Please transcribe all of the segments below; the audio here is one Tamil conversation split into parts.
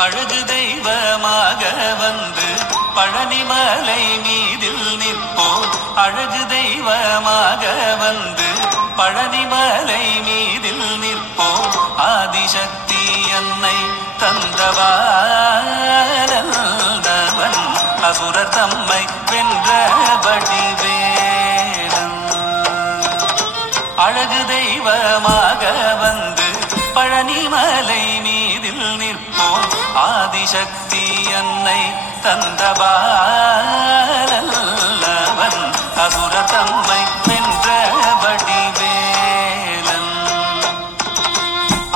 அழகு தெய்வமாக வந்து பழனிமலை மீதில் நிற்போம். அழகு தெய்வமாக வந்து பழனிமலை மீதில் நிற்போம். ஆதிசக்தி அன்னை தந்தவாளவன் அசுரர் தம்மை வென்ற வடிவேலன். அழகு தெய்வமாக வந்து பழனிமலை மீதில் நிற்போம். ஆதிசக்தி அன்னை தந்தபாலவன் அசுரர் தம்மை வென்ற வடிவேலன்.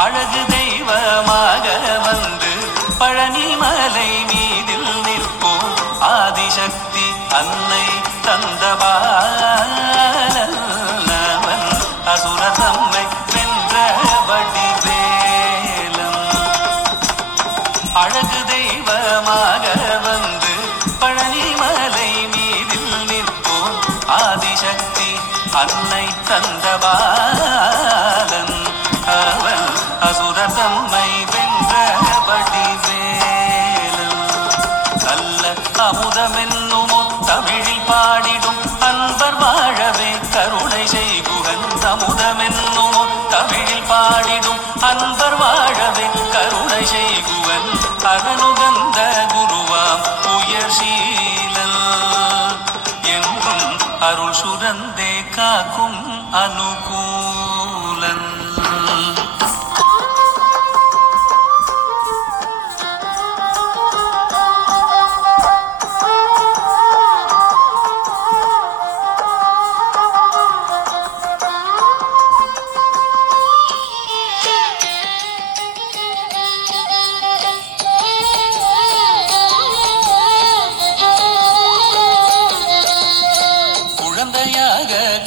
அழகு தெய்வமாக வந்து பழனிமலை மீதில் நிற்போம். ஆதிசக்தி அன்னை தந்தபாலவன் அசுரர் தம்மை வென்ற வடிவேலன். அழகு தெய்வமாக வந்து பழனிமலை மீதில் நிற்போம். ஆதிசக்தி அன்னை தந்தபாலன் அவன் அசுரர் தம்மை வென்ற வடிவேலன். நல்ல அமுதமென்னுமோ தமிழில் பாடிடும் அன்பர் வாழவே கருணை செய்குகன். அமுதமென்னுமோ தமிழில் பாடிடும் அன்பர் வாழவே கருணை செய்குவன். அகனுகந்த குருவாம் உயர்சீலல் என்றும் அருள் சுரந்தே காக்கும் அனுகூலன்.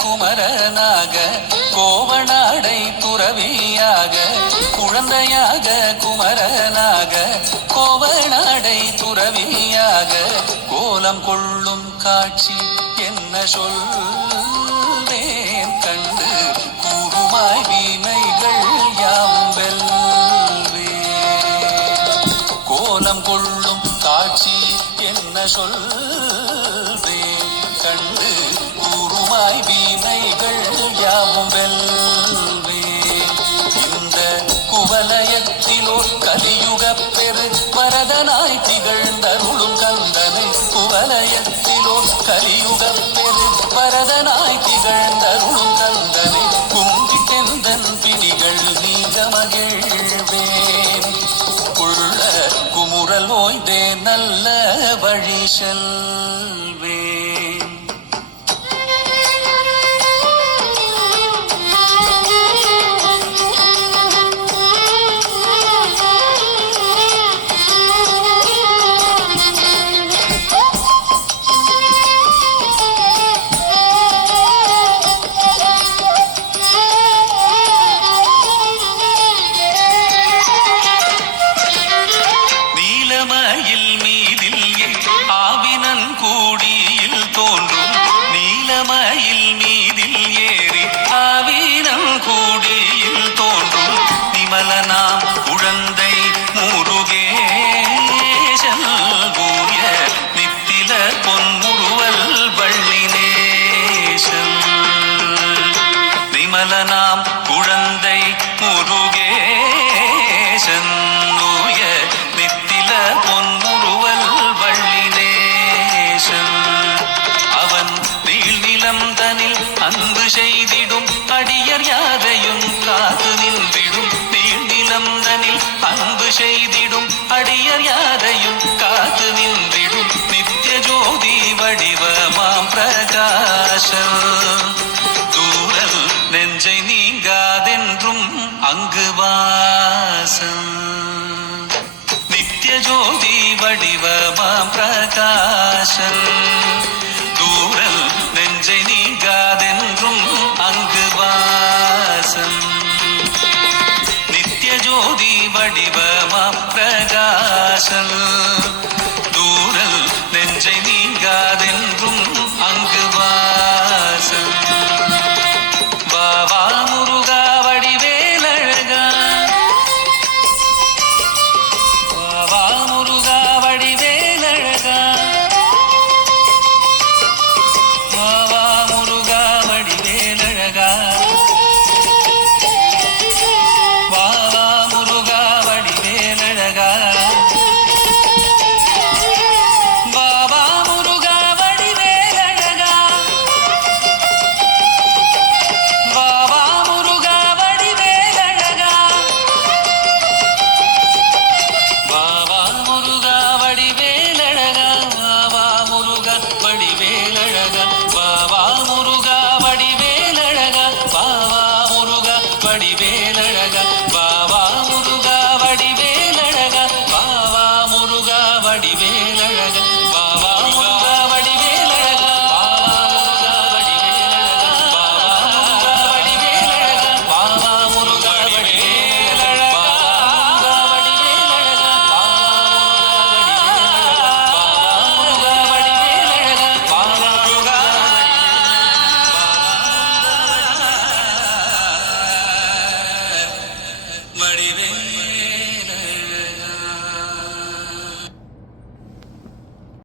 குமரனாக கோவனாடை துறவியாக குழந்தையாக குமரனாக கோவனாடை துறவியாக கோலம் கொள்ளும் காட்சி என்ன சொல்வேன் கண்டு கூறுமாய் வீணைகள் யாவும் வெல்வேன். கோலம் கொள்ளும் காட்சி என்ன சொல்வேன் கண்டு கூறுமாய் வீணைகள் யாவும் வெல்வேன். இந்த குவலயத்திலோர் கலியுக பெரு வரதனாய் திகழ்ந்தருளும் கந்தனை. குவலயத்திலோர் கலியுக பெரு வரதனாய் திகழ்ந்தருளும் கந்தனை. கும்பிட்டெந்தன் பிணிகள் நீங்க மகிழ்வேன். உள்ள குமுறல் ஓய்ந்தே நல்ல வழி செல்வேன். நீலமயில் மீதில் ஆவினன் கூடியில் தோன்றும். நீலமயில் மீதில் ஏறி ஆவினன் கூடியில் தோன்றும். நிமலனாம் குழந்தை முருகேசன் கூறிய நித்தில பொன்முருவல் வள்ளினேசன். நிமலனாம் குழந்தை முருகேசன் பொன்முருவல் வள்ளினேசன். அவன் நீள்நிலம் தனில் அன்பு செய்திடும் அடியர் யாரையும் காத்து நின்றிடும். நீள்நிலம் தனில் அன்பு செய்திடும் அடியர் யாரையும் காத்து நின்றிடும். நித்திய ஜோதி வடிவமாம் பிரகாசம் தூரல் நெஞ்சை நீங்காதென்றும் அங்கு வாசம். ஜோதி வடிவமாம் பிரகாசன் தூரல் நெஞ்சை நீங்காதென்றும் அங்கு வாசம். நித்திய ஜோதி வடிவமாம் பிரகாசன்